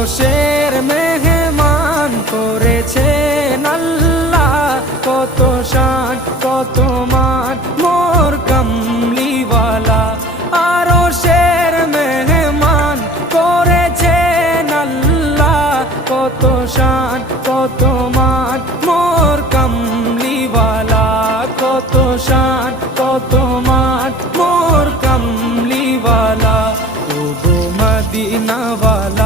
আরশের মেহমান করেছেন আল্লাহ, কত শান কত মান মোর কামলিওয়ালা। আরশের মেহমান করেছেন আল্লাহ, কত শান কত মান মোর কামলিওয়ালা, কত শান কত মান মোর কামলিওয়ালা। ও গো মদিনাওয়ালা